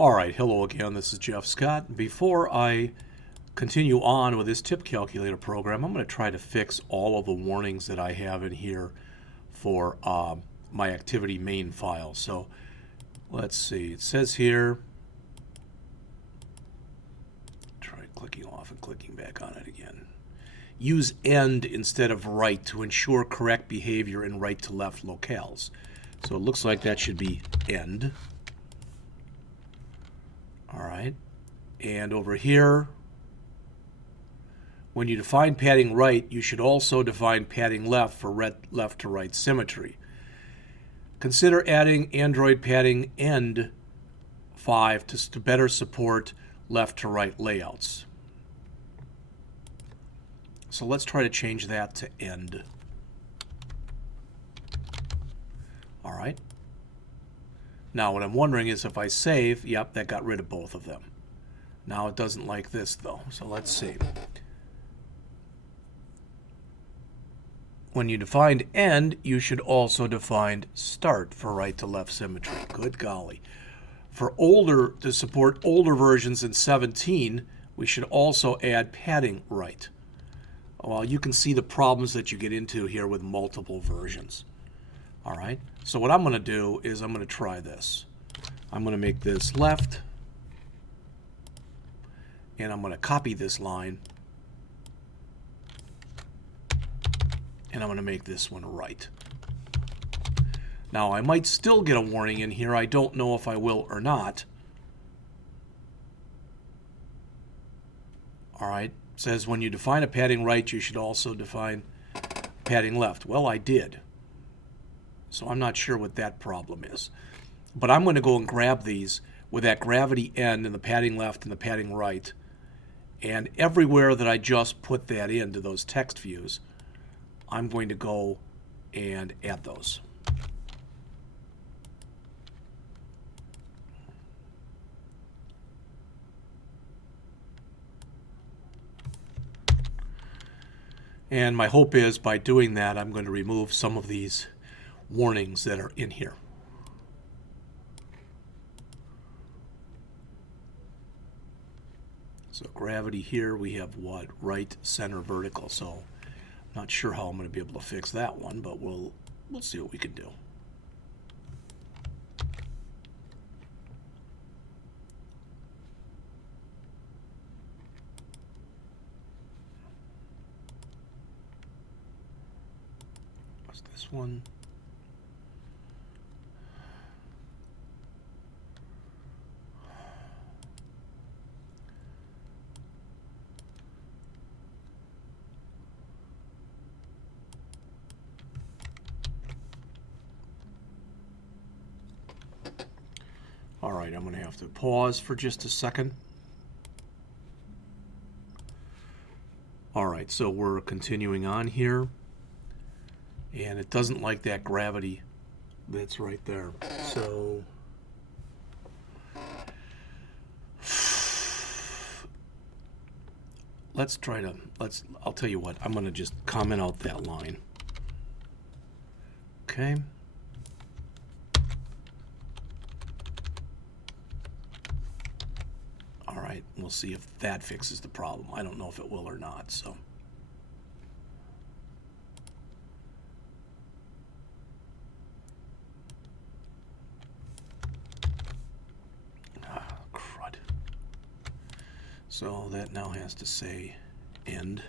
Alright, hello again, this is Jeff Scott. Before I continue on with this tip calculator program, I'm going to try to fix all of the warnings that I have in here for my activity main file. So let's see, it says here, try clicking off and clicking back on it again. Use end instead of right to ensure correct behavior in right to left locales. So it looks like that should be end. All right, and over here, when you define padding right, you should also define padding left for left to right symmetry. Consider adding Android padding end 5 to better support left to right layouts. So let's try to change that to end. All right. Now what I'm wondering is if I save, yep, that got rid of both of them. Now it doesn't like this though, so let's see. When you defined end, you should also define start for right to left symmetry. Good golly. To support older versions in 17, we should also add padding right. Well, you can see the problems that you get into here with multiple versions. All right, so what I'm going to do is I'm going to try this. I'm going to make this left, and I'm going to copy this line, and I'm going to make this one right. Now, I might still get a warning in here. I don't know if I will or not. All right, it says when you define a padding right, you should also define padding left. Well, I did. So I'm not sure what that problem is. But I'm going to go and grab these with that gravity end and the padding left and the padding right. And everywhere that I just put that into those text views, I'm going to go and add those. And my hope is by doing that, I'm going to remove some of these warnings that are in here. So gravity here, we have what? Right, center, vertical. So I'm not sure how I'm going to be able to fix that one, but we'll see what we can do. What's this one? All right, I'm going to have to pause for just a second. All right, so we're continuing on here. And it doesn't like that gravity that's right there. So I'll tell you what, I'm going to just comment out that line. Okay. All right, we'll see if that fixes the problem. I don't know if it will or not, so. Crud. So that now has to say end.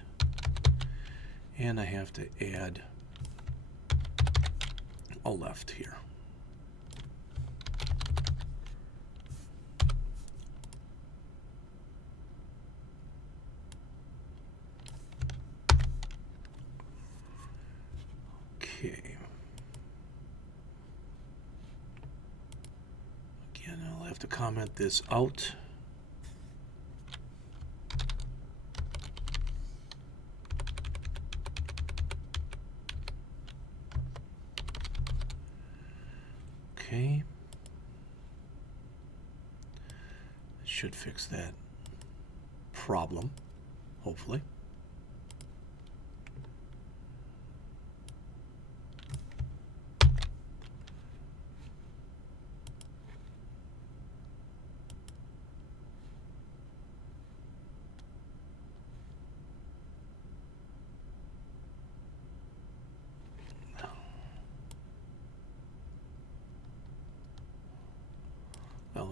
And I have to add a left here. Okay. Again, I'll have to comment this out. Okay. It should fix that problem, hopefully.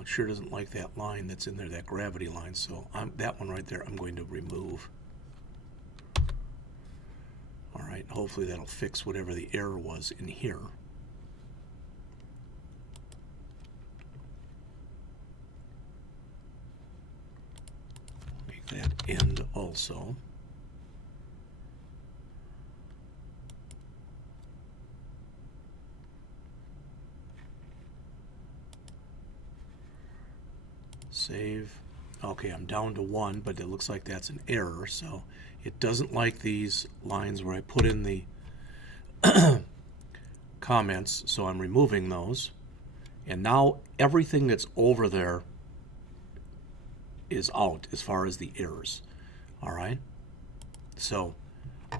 it sure doesn't like that line that's in there, that gravity line. So that one right there I'm going to remove. All right, hopefully that'll fix whatever the error was in here. Make that end also. Save. Okay, I'm down to 1, but it looks like that's an error, so it doesn't like these lines where I put in the comments, so I'm removing those. And now everything that's over there is out as far as the errors. All right? So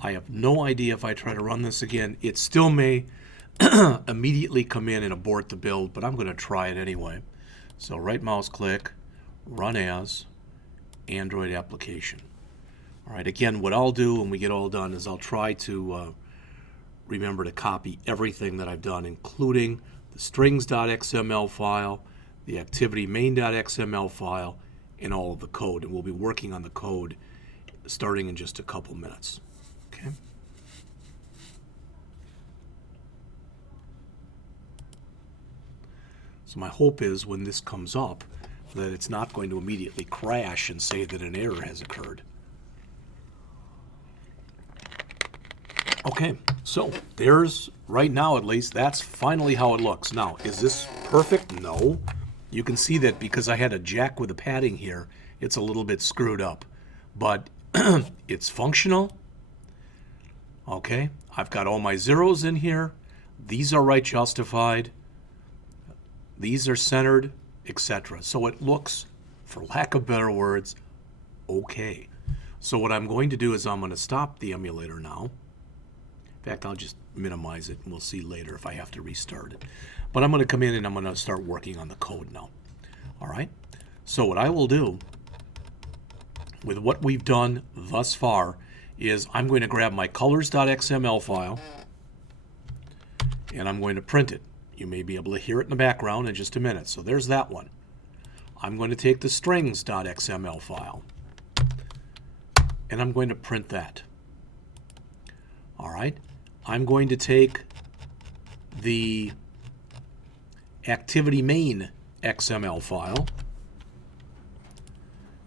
I have no idea if I try to run this again. It still may immediately come in and abort the build, but I'm going to try it anyway. So right mouse click, run as, Android application. All right, again, what I'll do when we get all done is I'll try to remember to copy everything that I've done, including the strings.xml file, the activity main.xml file, and all of the code. And we'll be working on the code starting in just a couple minutes. Okay. So my hope is when this comes up that it's not going to immediately crash and say that an error has occurred. Okay, so there's, right now at least, that's finally how it looks. Now, is this perfect? No. You can see that because I had a jack with a padding here, it's a little bit screwed up. But it's functional. Okay, I've got all my zeros in here. These are right justified. These are centered, etc. So it looks, for lack of better words, okay. So what I'm going to do is I'm going to stop the emulator now. In fact, I'll just minimize it, and we'll see later if I have to restart it. But I'm going to come in and I'm going to start working on the code now. All right? So what I will do with what we've done thus far is I'm going to grab my colors.xml file, and I'm going to print it. You may be able to hear it in the background in just a minute. So there's that one. I'm going to take the strings.xml file, and I'm going to print that. All right. I'm going to take the activity main XML file,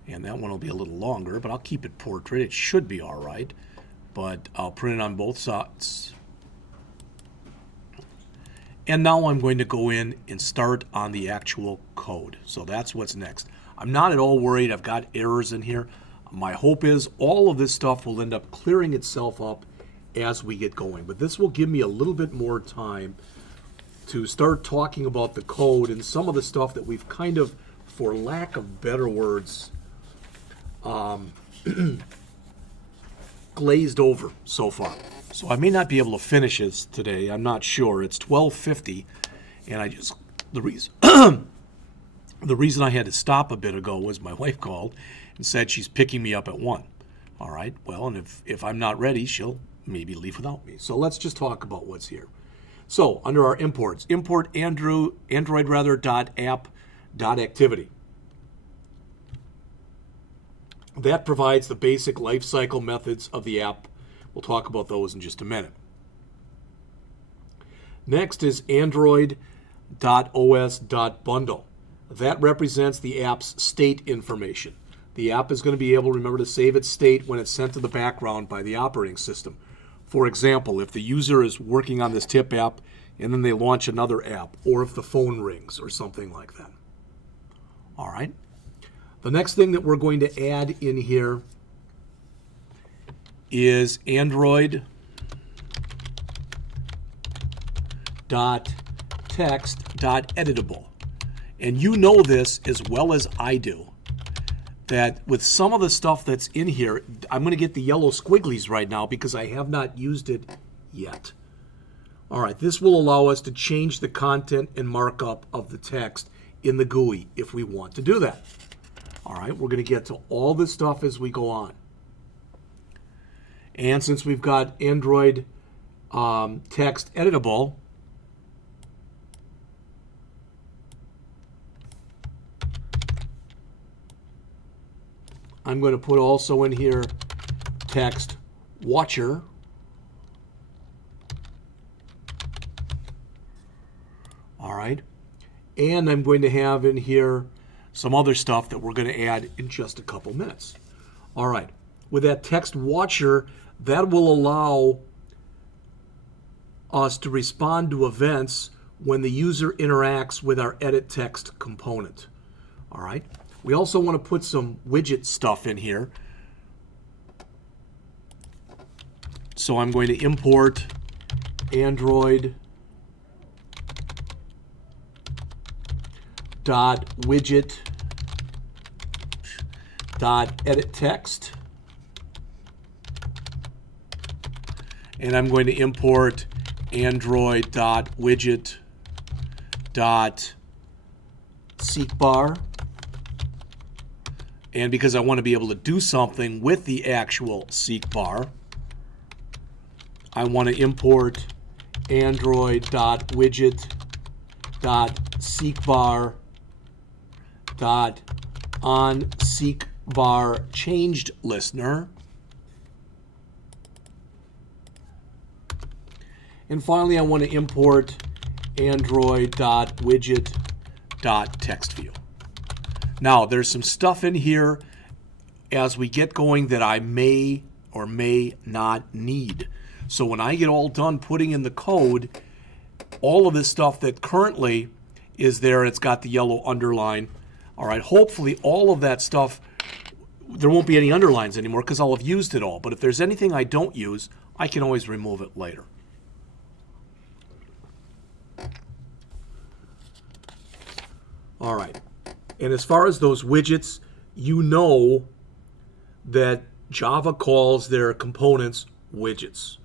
and that one will be a little longer, but I'll keep it portrait. It should be all right, but I'll print it on both sides. And now I'm going to go in and start on the actual code. So that's what's next. I'm not at all worried. I've got errors in here. My hope is all of this stuff will end up clearing itself up as we get going. But this will give me a little bit more time to start talking about the code and some of the stuff that we've kind of, for lack of better words, glazed over so far. So I may not be able to finish this today. I'm not sure. It's 12:50, and the reason I had to stop a bit ago was my wife called and said she's picking me up at 1. All right. Well, and if I'm not ready, she'll maybe leave without me. So let's just talk about what's here. So under our imports, import Android.app.activity. That provides the basic lifecycle methods of the app. We'll talk about those in just a minute. Next is Android.os.bundle. That represents the app's state information. The app is going to be able to remember to save its state when it's sent to the background by the operating system. For example, if the user is working on this tip app and then they launch another app, or if the phone rings or something like that. All right. The next thing that we're going to add in here is Android.text.editable. And you know this as well as I do, that with some of the stuff that's in here, I'm going to get the yellow squigglies right now because I have not used it yet. All right, this will allow us to change the content and markup of the text in the GUI if we want to do that. All right, we're going to get to all this stuff as we go on. And since we've got Android text editable, I'm going to put also in here text watcher. All right. And I'm going to have in here some other stuff that we're going to add in just a couple minutes. All right. With that text watcher, that will allow us to respond to events when the user interacts with our edit text component. All right. We also want to put some widget stuff in here. So I'm going to import Android .widget .edit text, and I'm going to import Android .widget .seekbar, and because I want to be able to do something with the actual seekbar, I want to import Android .widget .seekbar on seekbar changed listener. And finally, I want to import Android.widget.textView. Now, there's some stuff in here as we get going that I may or may not need. So when I get all done putting in the code, all of this stuff that currently is there, it's got the yellow underline. All right, hopefully all of that stuff, there won't be any underlines anymore because I'll have used it all. But if there's anything I don't use, I can always remove it later. All right, and as far as those widgets, you know that Java calls their components widgets.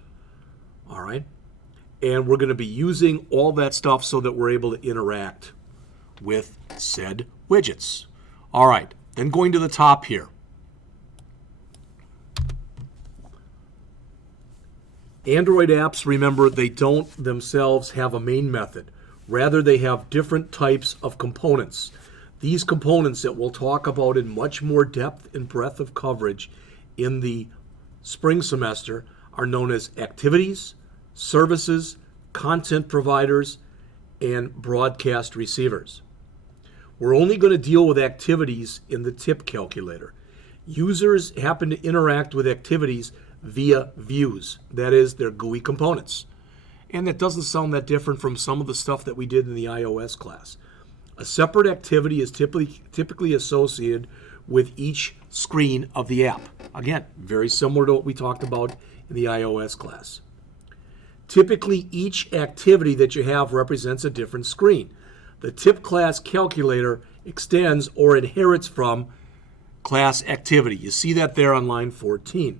All right, and we're going to be using all that stuff so that we're able to interact with said widgets. All right, then going to the top here. Android apps, remember, they don't themselves have a main method. Rather, they have different types of components. These components that we'll talk about in much more depth and breadth of coverage in the spring semester are known as activities, services, content providers, and broadcast receivers. We're only going to deal with activities in the tip calculator. Users happen to interact with activities via views. That is, their GUI components. And that doesn't sound that different from some of the stuff that we did in the iOS class. A separate activity is typically associated with each screen of the app. Again, very similar to what we talked about in the iOS class. Typically, each activity that you have represents a different screen. The tip class calculator extends or inherits from class activity. You see that there on line 14.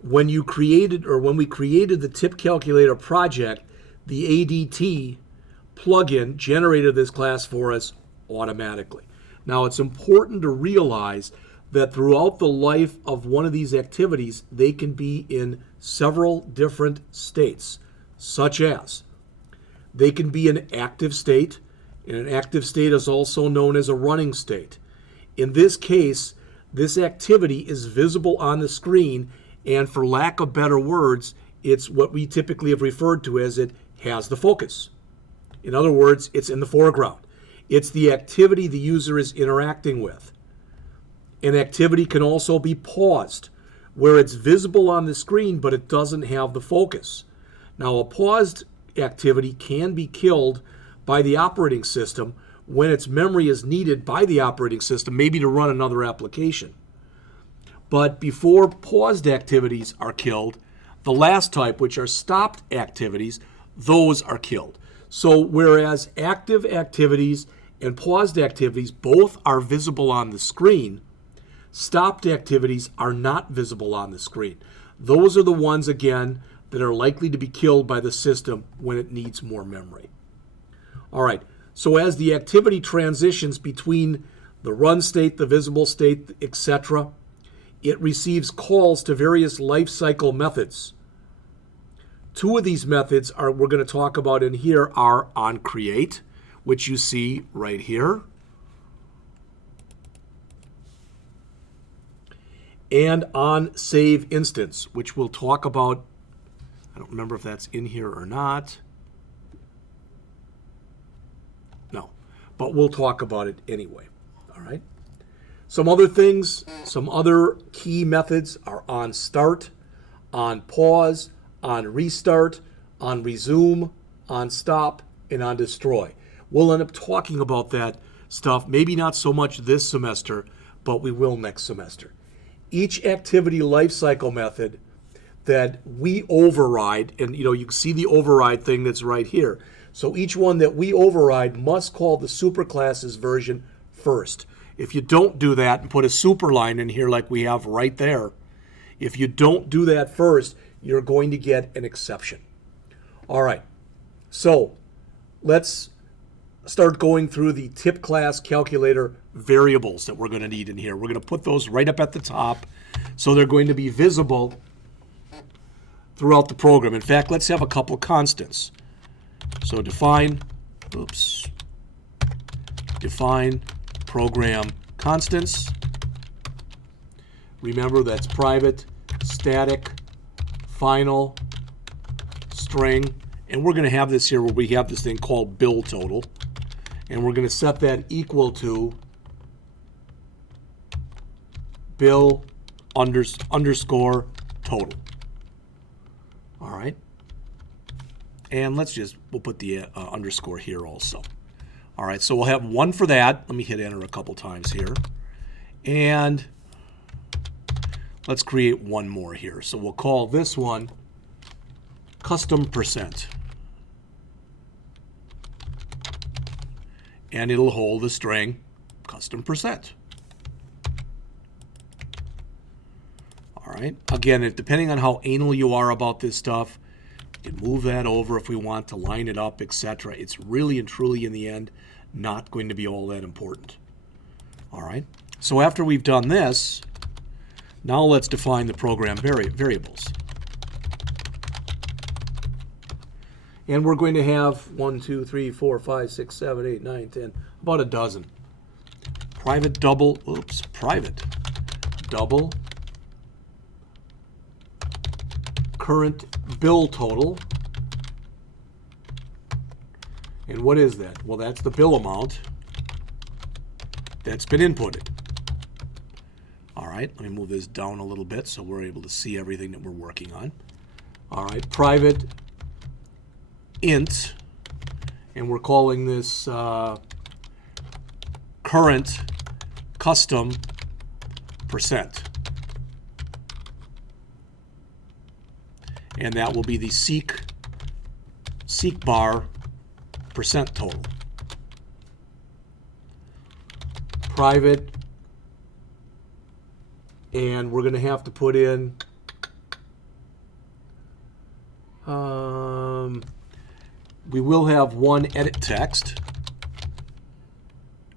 When we created the tip calculator project, the ADT plugin generated this class for us automatically. Now, it's important to realize that throughout the life of one of these activities, they can be in several different states, such as they can be an active state, and an active state is also known as a running state. In this case, this activity is visible on the screen, and for lack of better words, it's what we typically have referred to as it has the focus. In other words, it's in the foreground. It's the activity the user is interacting with. An activity can also be paused, where it's visible on the screen, but it doesn't have the focus. Now, a paused activity can be killed by the operating system when its memory is needed by the operating system, maybe to run another application. But before paused activities are killed, the last type, which are stopped activities, those are killed. So whereas active activities and paused activities both are visible on the screen, stopped activities are not visible on the screen. Those are the ones, again, that are likely to be killed by the system when it needs more memory. All right, so as the activity transitions between the run state, the visible state, etc., it receives calls to various lifecycle methods. Two of these methods we're going to talk about in here are Oncreate, which you see right here, and on save instance, which we'll talk about. I don't remember if that's in here or not. No, but we'll talk about it anyway. All right. Some other things, some other key methods are on start, on pause, on restart, on resume, on stop, and on destroy. We'll end up talking about that stuff, maybe not so much this semester, but we will next semester. Each activity lifecycle method that we override, and you can see the override thing that's right here. So each one that we override must call the superclasses version first. If you don't do that and put a super line in here like we have right there, if you don't do that first, you're going to get an exception. All right, so let's start going through the tip class calculator variables that we're going to need in here. We're going to put those right up at the top, so they're going to be visible throughout the program. In fact, let's have a couple constants. So define program constants. Remember, that's private, static, final, string, and we're going to have this here where we have this thing called bill total, and we're going to set that equal to bill underscore total. All right, and we'll put the underscore here also. All right, so we'll have one for that. Let me hit enter a couple times here, and let's create one more here. So we'll call this one custom percent. And it'll hold the string custom percent. All right. Again, depending on how anal you are about this stuff, we can move that over if we want to line it up, etc. It's really and truly, in the end, not going to be all that important. All right. So after we've done this, now let's define the program variables. And we're going to have 1, 2, 3, 4, 5, 6, 7, 8, 9, 10, about a dozen. Private double current bill total. And what is that? Well, that's the bill amount that's been inputted. All right, let me move this down a little bit so we're able to see everything that we're working on. All right, private int, and we're calling this current custom percent. And that will be the seek bar percent total. Private, and we're going to have to put in we will have one edit text.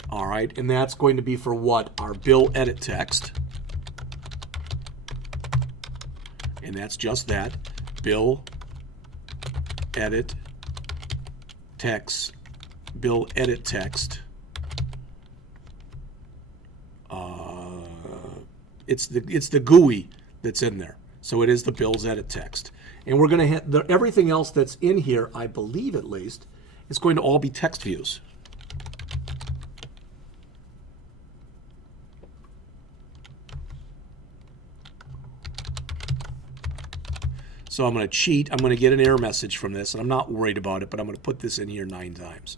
All right, and that's going to be for what? Our bill edit text. And that's just that. Bill edit text. Bill edit text. It's the GUI that's in there. So it is the bill's edit text. And we're going to have everything else that's in here, I believe at least, is going to all be text views. So I'm going to cheat. I'm going to get an error message from this, and I'm not worried about it, but I'm going to put this in here 9 times.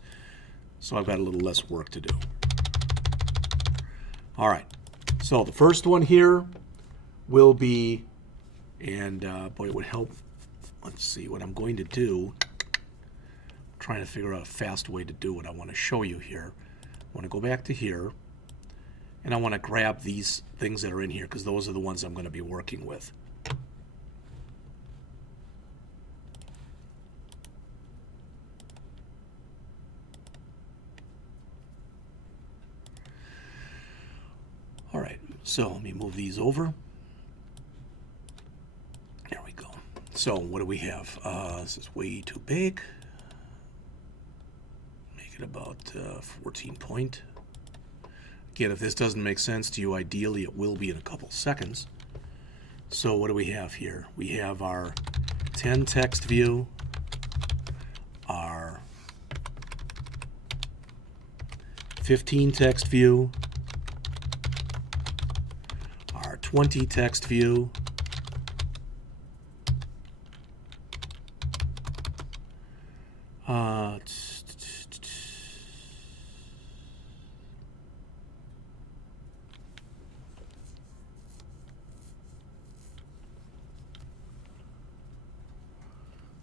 So I've got a little less work to do. All right. So the first one here will be, and boy, it would help. Let's see what I'm going to do. I'm trying to figure out a fast way to do it. I want to show you here. I want to go back to here, and I want to grab these things that are in here because those are the ones I'm going to be working with. All right, so let me move these over. There we go. So what do we have? This is way too big. Make it about 14 point. Again, if this doesn't make sense to you, ideally it will be in a couple seconds. So what do we have here? We have our 10 text view, our 15 text view, our 20 text view,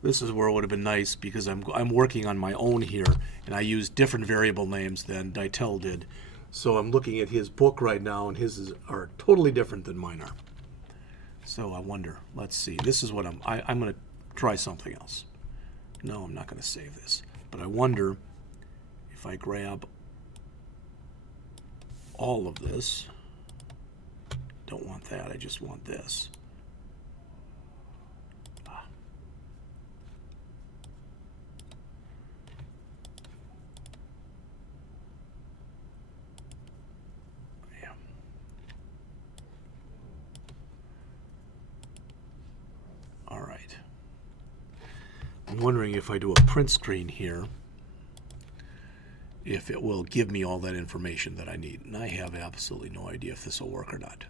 this is where it would have been nice because I'm working on my own here, and I use different variable names than Untitled did. So I'm looking at his book right now, and his are totally different than mine are. So I wonder. Let's see. This is what I'm going to try something else. No, I'm not going to save this. But I wonder if I grab all of this. Don't want that. I just want this. I'm wondering if I do a print screen here, if it will give me all that information that I need. And I have absolutely no idea if this will work or not.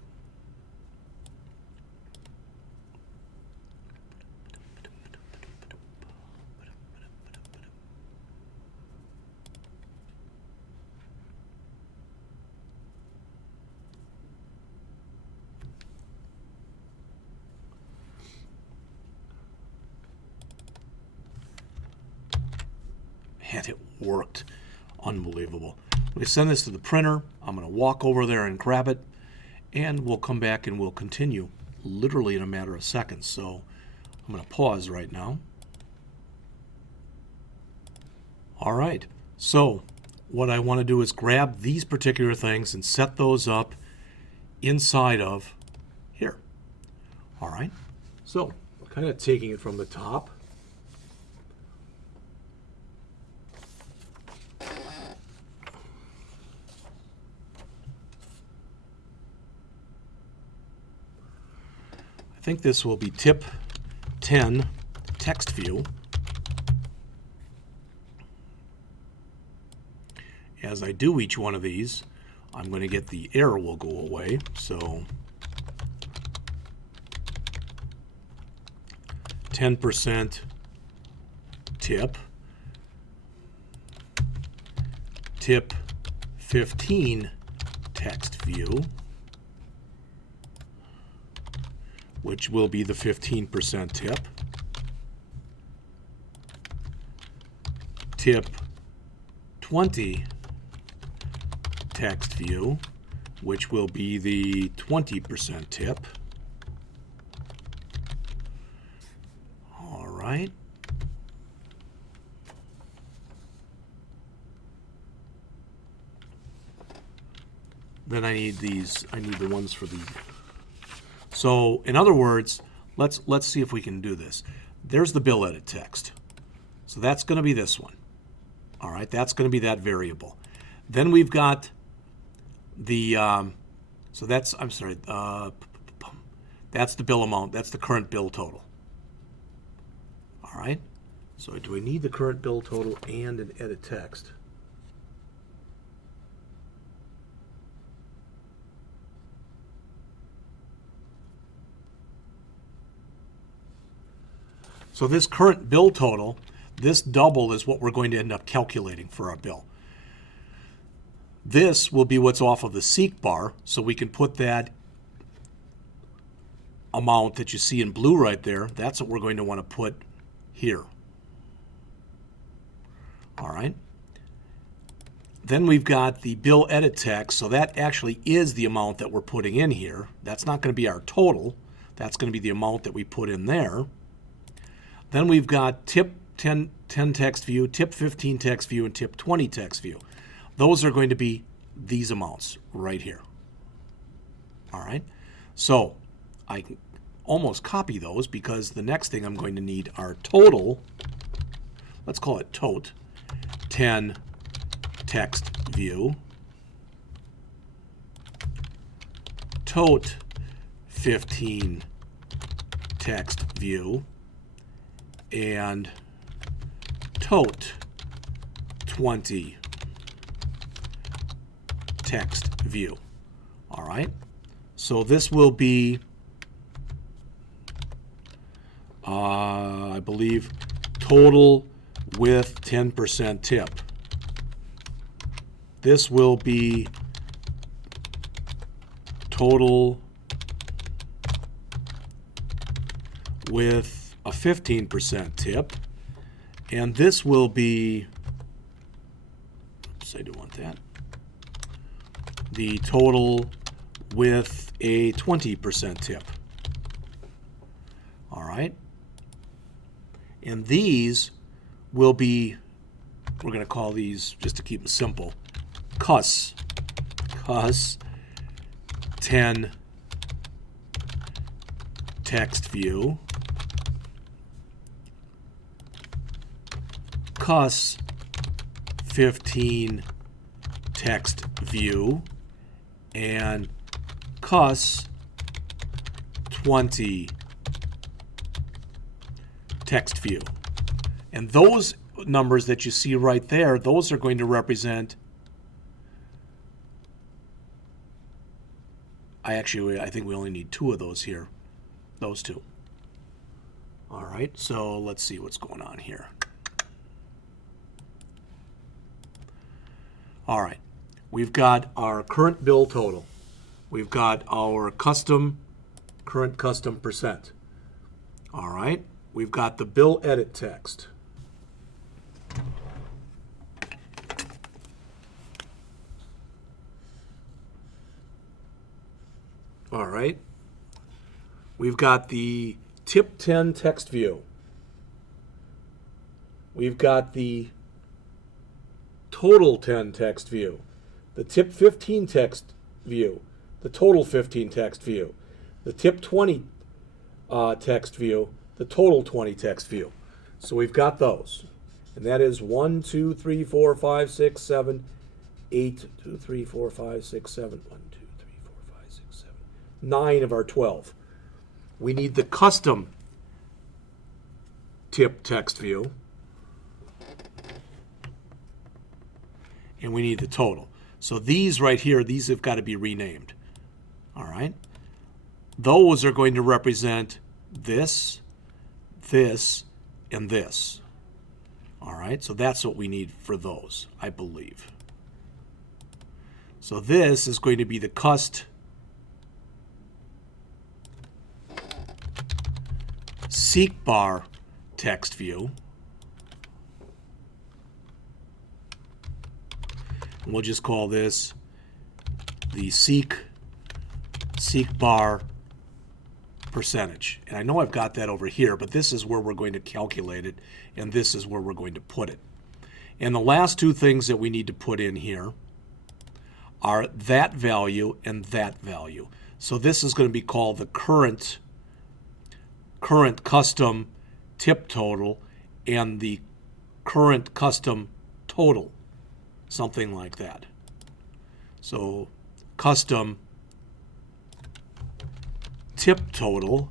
And it worked. Unbelievable. We send this to the printer. I'm going to walk over there and grab it, and we'll come back and we'll continue literally in a matter of seconds. So I'm going to pause right now. All right. So what I want to do is grab these particular things and set those up inside of here. All right. So kind of taking it from the top. I think this will be tip 10 text view. As I do each one of these, I'm going to get the error will go away. So 10% tip, tip 15 text view, which will be the 15% tip. Tip 20 text view, which will be the 20% tip. All right. Then I need these, I need the ones for the. So in other words, let's see if we can do this. There's the bill edit text. So that's going to be this one. All right, that's going to be that variable. Then we've got the, so that's, I'm sorry, that's the bill amount. That's the current bill total. All right, so do I need the current bill total and an edit text? So this current bill total, this double is what we're going to end up calculating for our bill. This will be what's off of the seek bar, so we can put that amount that you see in blue right there. That's what we're going to want to put here. All right. Then we've got the bill edit text, so that actually is the amount that we're putting in here. That's not going to be our total. That's going to be the amount that we put in there. Then we've got tip 10 text view, tip 15 text view, and tip 20 text view. Those are going to be these amounts right here. All right. So I can almost copy those because the next thing I'm going to need are total, let's call it tote, 10 text view, tote 15 text view and tote 20 text view. All right, so this will be, I believe, total with 10% tip. This will be total with a 15% tip. And this will be, oops, I do want that, the total with a 20% tip. All right. And these will be, we're going to call these, just to keep them simple, cuss 10 text view, cuss 15 text view, and cuss 20 text view. And those numbers that you see right there, those are going to represent, I think we only need 2 of those here, those 2. All right, so let's see what's going on here. All right, we've got our current bill total. We've got our current custom percent. All right, we've got the bill edit text. All right, we've got the tip 10 text view. We've got the total 10 text view, the tip 15 text view, the total 15 text view, the tip 20 text view, the total 20 text view. So we've got those. And that is 1, 2, 3, 4, 5, 6, 7, 8, 2, 3, 4, 5, 6, 7, 1, 2, 3, 4, 5, 6, 7, 9 of our 12. We need the custom tip text view. And we need the total. So these right here, these have got to be renamed. All right? Those are going to represent this, this, and this. All right? So that's what we need for those, I believe. So this is going to be the cust seek bar text view. And we'll just call this the seek bar percentage. And I know I've got that over here, but this is where we're going to calculate it, and this is where we're going to put it. And the last 2 things that we need to put in here are that value and that value. So this is going to be called the current custom tip total and the current custom total. Something like that. So custom tip total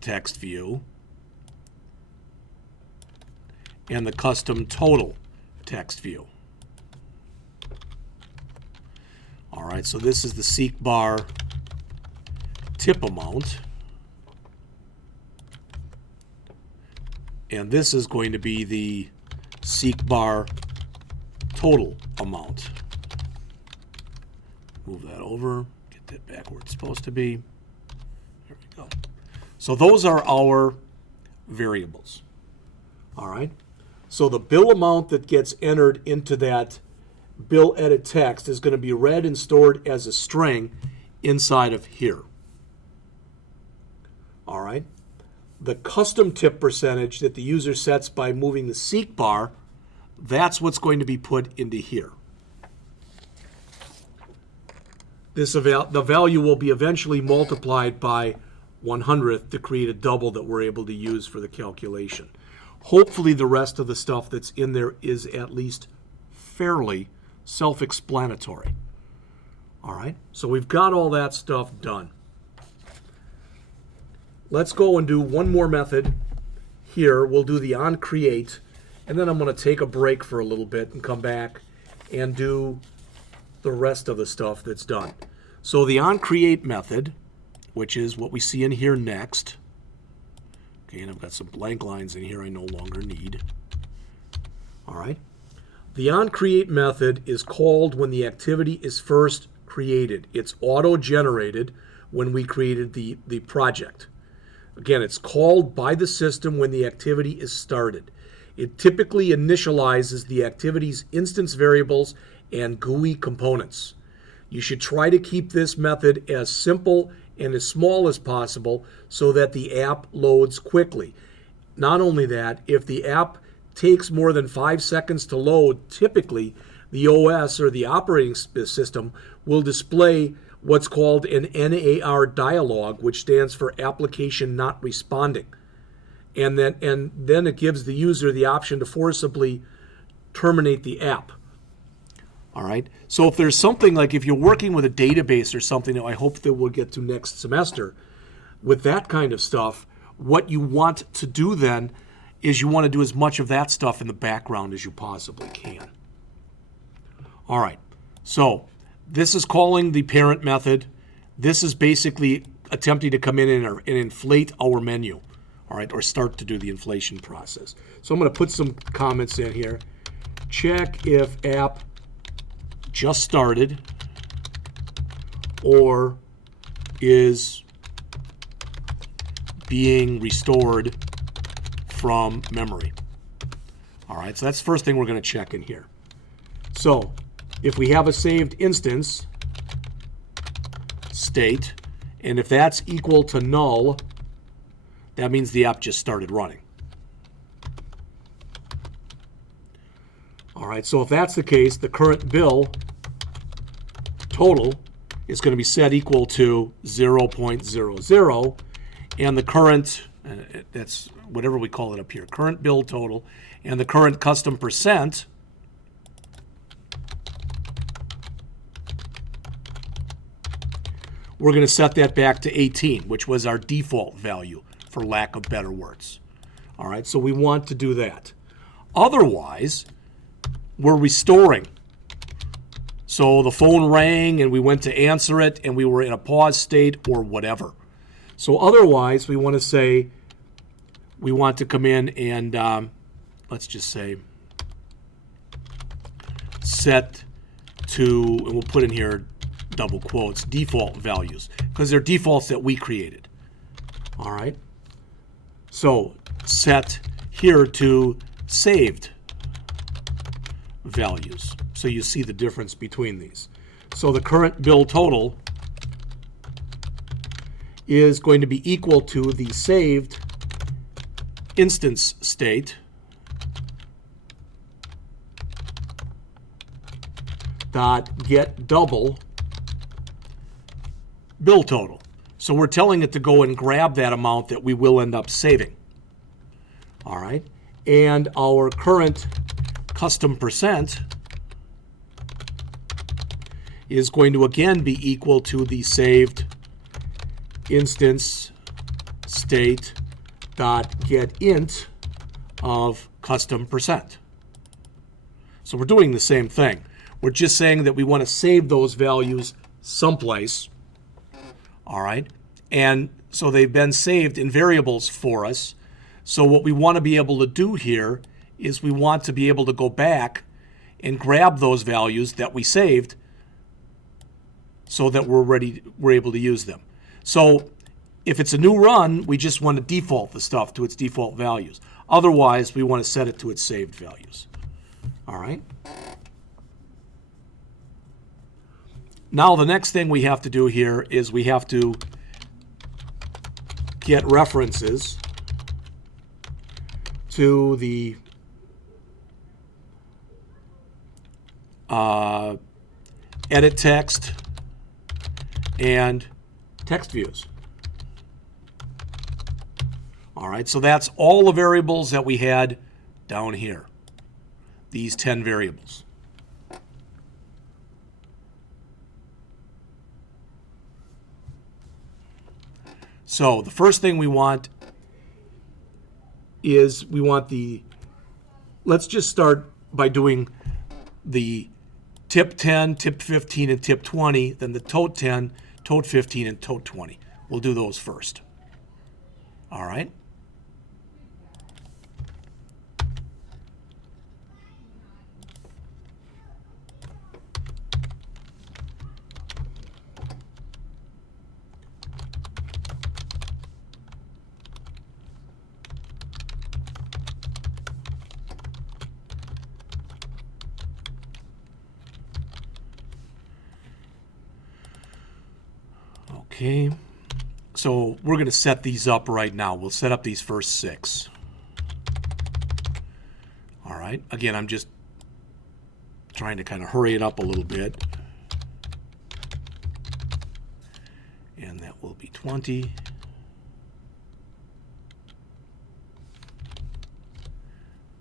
text view and the custom total text view. All right, so this is the seek bar tip amount. And this is going to be the seek bar total amount. Move that over, get that back where it's supposed to be. There we go. So those are our variables. All right. So the bill amount that gets entered into that bill edit text is going to be read and stored as a string inside of here. All right. The custom tip percentage that the user sets by moving the seek bar, that's what's going to be put into here. The value will be eventually multiplied by 100th to create a double that we're able to use for the calculation. Hopefully the rest of the stuff that's in there is at least fairly self-explanatory. All right, so we've got all that stuff done. let's go and do one more method here. We'll do the Oncreate, and then I'm going to take a break for a little bit and come back and do the rest of the stuff that's done. So the Oncreate method, which is what we see in here next. Okay, and I've got some blank lines in here I no longer need. All right. The Oncreate method is called when the activity is first created. It's auto-generated when we created the project. Again, it's called by the system when the activity is started. It typically initializes the activity's instance variables and GUI components. You should try to keep this method as simple and as small as possible so that the app loads quickly. Not only that, if the app takes more than 5 seconds to load, typically the OS or the operating system will display what's called an NAR dialog, which stands for application not responding. And then it gives the user the option to forcibly terminate the app. All right. So if there's something like if you're working with a database or something that I hope that we'll get to next semester, with that kind of stuff, what you want to do then is you want to do as much of that stuff in the background as you possibly can. All right. So this is calling the parent method. This is basically attempting to come in and inflate our menu, all right, or start to do the inflation process. So I'm going to put some comments in here. Check if app just started or is being restored from memory. All right, so that's the first thing we're going to check in here. So if we have a saved instance state, and if that's equal to null, that means the app just started running. All right, so if that's the case, the current bill total is going to be set equal to 0.00, and the current, that's whatever we call it up here, current bill total, and the current custom percent we're going to set that back to 18, which was our default value, for lack of better words. All right, so we want to do that. Otherwise, we're restoring. So the phone rang and we went to answer it and we were in a pause state or whatever. So otherwise, we want to say, we want to come in and let's just say set to, and we'll put in here double quotes, default values, because they're defaults that we created. All right. So set here to saved values. So you see the difference between these. So the current bill total is going to be equal to the saved instance state dot get double bill total. So we're telling it to go and grab that amount that we will end up saving. All right. And our current custom percent is going to again be equal to the saved instance state dot get int of custom percent. So we're doing the same thing. We're just saying that we want to save those values someplace. All right. And so they've been saved in variables for us. So what we want to be able to do here is we want to be able to go back and grab those values that we saved so that we're able to use them. So if it's a new run, we just want to default the stuff to its default values. Otherwise, we want to set it to its saved values. All right. Now the next thing we have to do here is we have to get references to the edit text and text views. All right, so that's all the variables that we had down here, these 10 variables. So So the first thing we want is let's just start by doing the tip 10, tip 15, and tip 20, then the tote 10, tote 15, and tote 20. We'll do those first. All right? Okay, so we're going to set these up right now. We'll set up these first 6. All right, again, I'm just trying to kind of hurry it up a little bit. And that will be 20.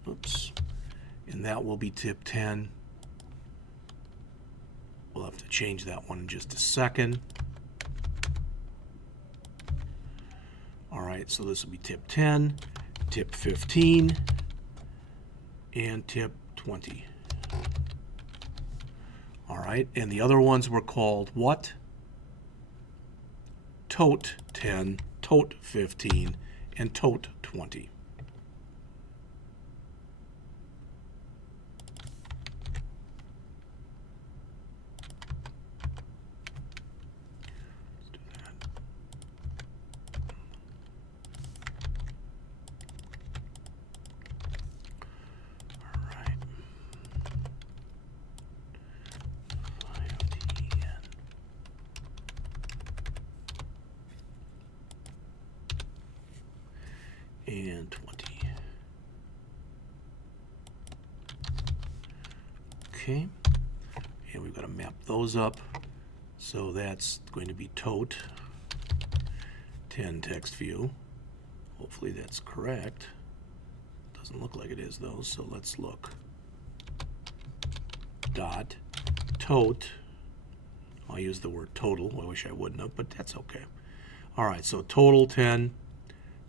Oops. And that will be tip 10. We'll have to change that one in just a second. All right, so this will be tip 10, tip 15, and tip 20. All right, and the other ones were called what? Tote 10, tote 15, and tote 20. And 20. Okay, and we've got to map those up. So that's going to be tote 10 text view. Hopefully that's correct. Doesn't look like it is though, so let's look. Dot tote. I'll use the word total. I wish I wouldn't have, but that's okay. All right, so total 10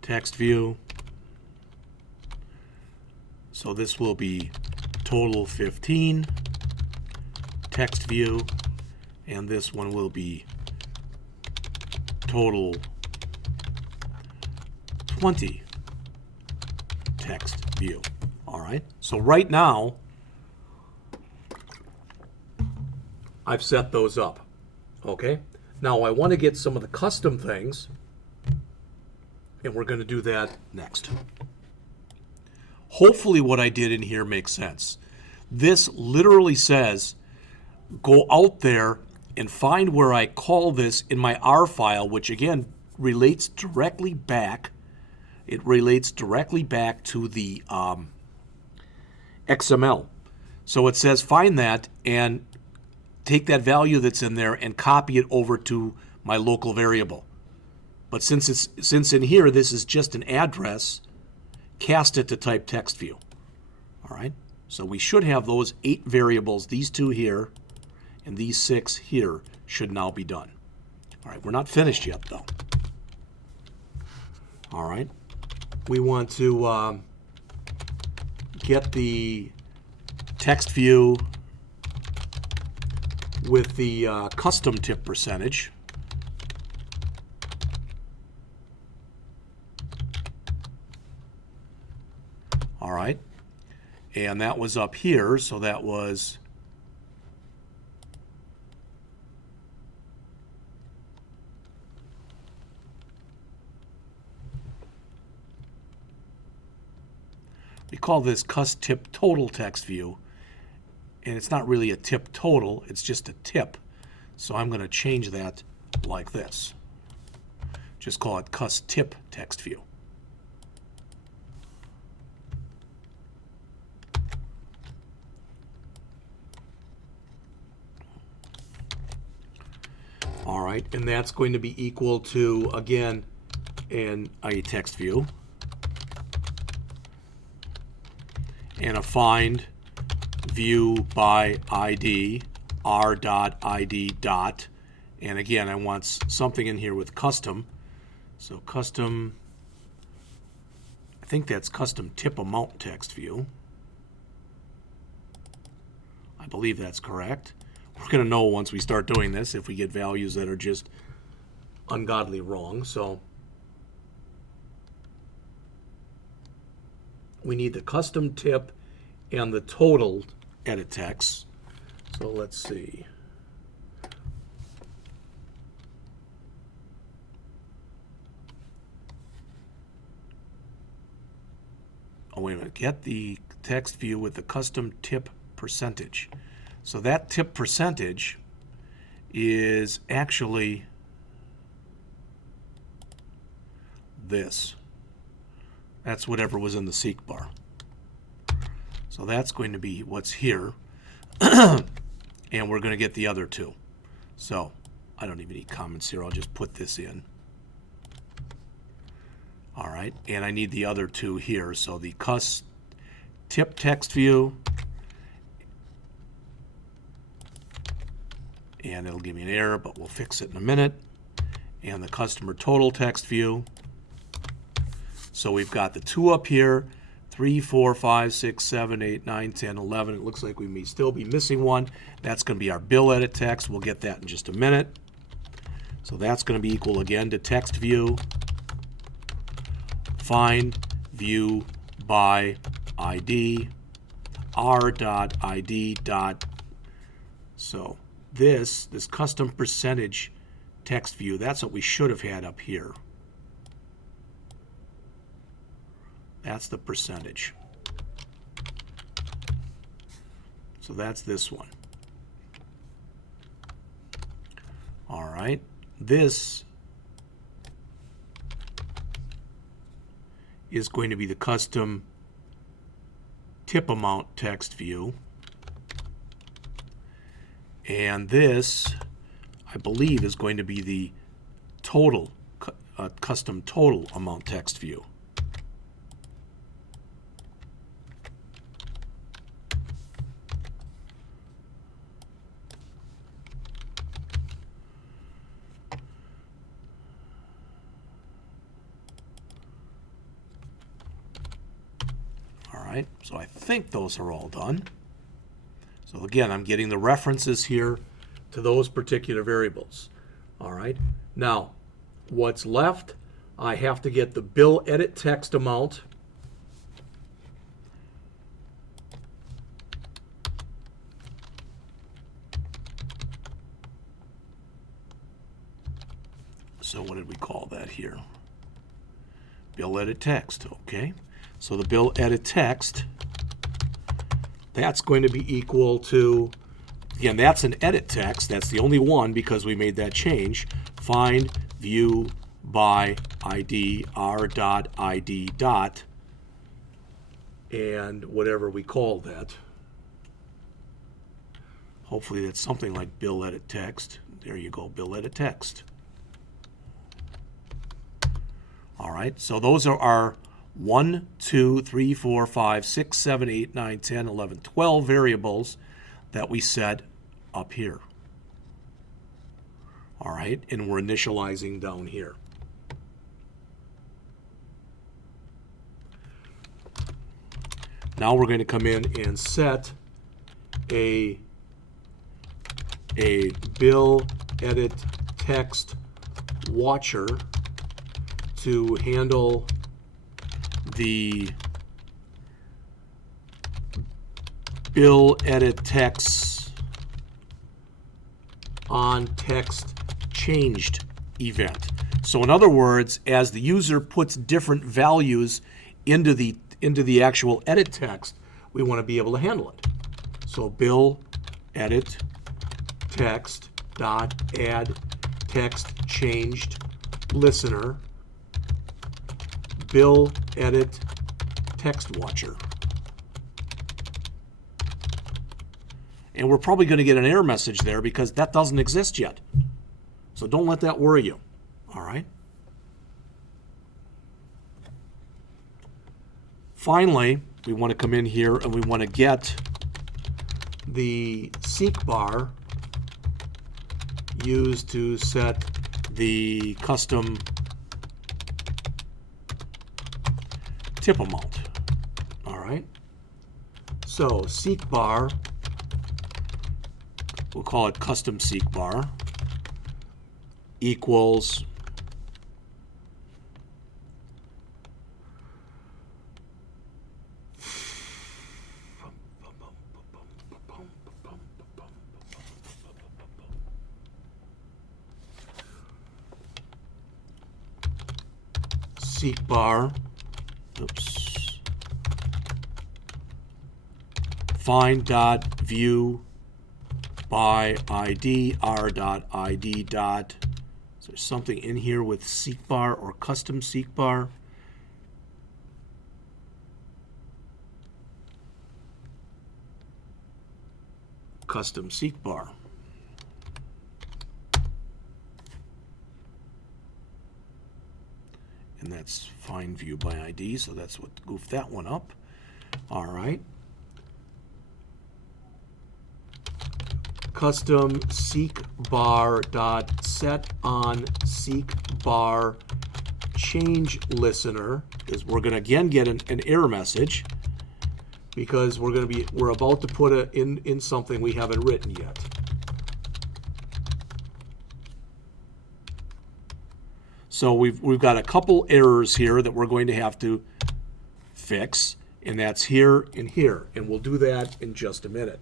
text view. So this will be total 15 text view, and this one will be total 20 text view. All right, so right now I've set those up. Okay, now I want to get some of the custom things, and we're going to do that next. Hopefully what I did in here makes sense. This literally says, go out there and find where I call this in my R file, which again relates directly back. It relates directly back to the XML. So it says find that and take that value that's in there and copy it over to my local variable. But since in here this is just an address, cast it to type text view. All right, so we should have those 8 variables, these 2 here and these 6 here should now be done. All right, we're not finished yet though. All right, we want to get the text view with the custom tip percentage. All right, and that was up here, so that was we call this cust tip total text view, and it's not really a tip total, it's just a tip. So I'm going to change that like this. Just call it cust tip text view. All right, and that's going to be equal to, again, a text view and a find view by ID, r.id dot, and again, I want something in here with custom. So custom, I think that's custom tip amount text view. I believe that's correct. We're going to know once we start doing this if we get values that are just ungodly wrong. So we need the custom tip and the total edit text. So let's see. Oh, wait a minute. Get the text view with the custom tip percentage. So that tip percentage is actually this. That's whatever was in the seek bar. So that's going to be what's here. And we're going to get the other two. So I don't even need comments here. I'll just put this in. All right. And I need the other two here. So the tip text view. And it'll give me an error, but we'll fix it in a minute. And the customer total text view. So we've got the two up here, 3, 4, 5, 6, 7, 8, 9, 10, 11. It looks like we may still be missing one. That's going to be our bill edit text. We'll get that in just a minute. So that's going to be equal again to text view, find view by ID, r.id. So this custom percentage text view, that's what we should have had up here. That's the percentage. So that's this one. All right. This is going to be the custom tip amount text view. And this, I believe, is going to be the total, custom total amount text view. So I think those are all done. So again, I'm getting the references here to those particular variables. All right. Now, what's left, I have to get the bill edit text amount. So what did we call that here? Bill edit text, okay. So the bill edit text, that's going to be equal to, again, that's an edit text. That's the only one because we made that change. Find view by ID, r.id dot, and whatever we call that. Hopefully that's something like bill edit text. There you go, bill edit text. All right, so those are our 1, 2, 3, 4, 5, 6, 7, 8, 9, 10, 11, 12 variables that we set up here. All right, and we're initializing down here. Now we're going to come in and set a bill edit text watcher to handle the bill edit text on text changed event. So in other words, as the user puts different values into the actual edit text, we want to be able to handle it. So bill edit text dot add text changed listener bill edit text watcher. And we're probably going to get an error message there because that doesn't exist yet. So don't let that worry you. All right. Finally, we want to come in here and we want to get the seek bar used to set the custom tip amount. All right. So seek bar, we'll call it custom seek bar, equals seek bar, oops, find dot view by ID r dot ID dot. Is there something in here with seek bar or custom seek bar? Custom seek bar. And that's find view by ID, so that's what goofed that one up. All right. Custom seek bar dot set on seek bar change listener is we're going to again get an error message because we're about to put in something we haven't written yet. So we've got a couple errors here that we're going to have to fix, and that's here and here, and we'll do that in just a minute.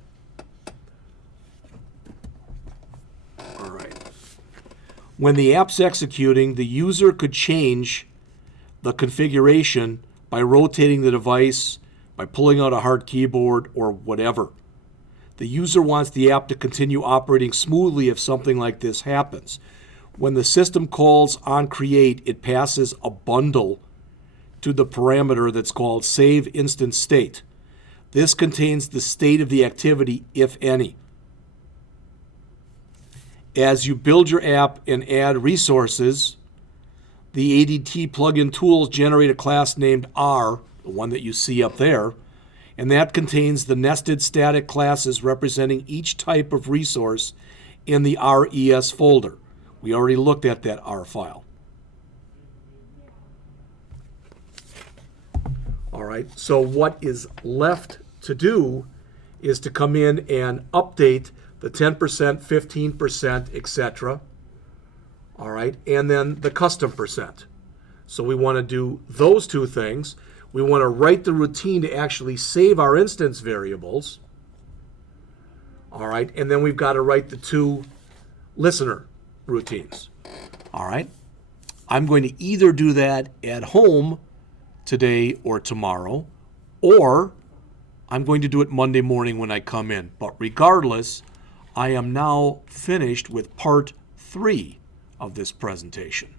All right. When the app's executing, the user could change the configuration by rotating the device, by pulling out a hard keyboard, or whatever. The user wants the app to continue operating smoothly if something like this happens. When the system calls Oncreate, it passes a bundle to the parameter that's called save instance state. This contains the state of the activity, if any. As you build your app and add resources, the ADT plugin tools generate a class named R, the one that you see up there, and that contains the nested static classes representing each type of resource in the RES folder. We already looked at that R file. All right, so what is left to do is to come in and update the 10%, 15%, etc. All right, and then the custom percent. So we want to do those two things. We want to write the routine to actually save our instance variables. All right, and then we've got to write the two listener routines. All right. I'm going to either do that at home today or tomorrow, or I'm going to do it Monday morning when I come in. But regardless, I am now finished with part 3 of this presentation.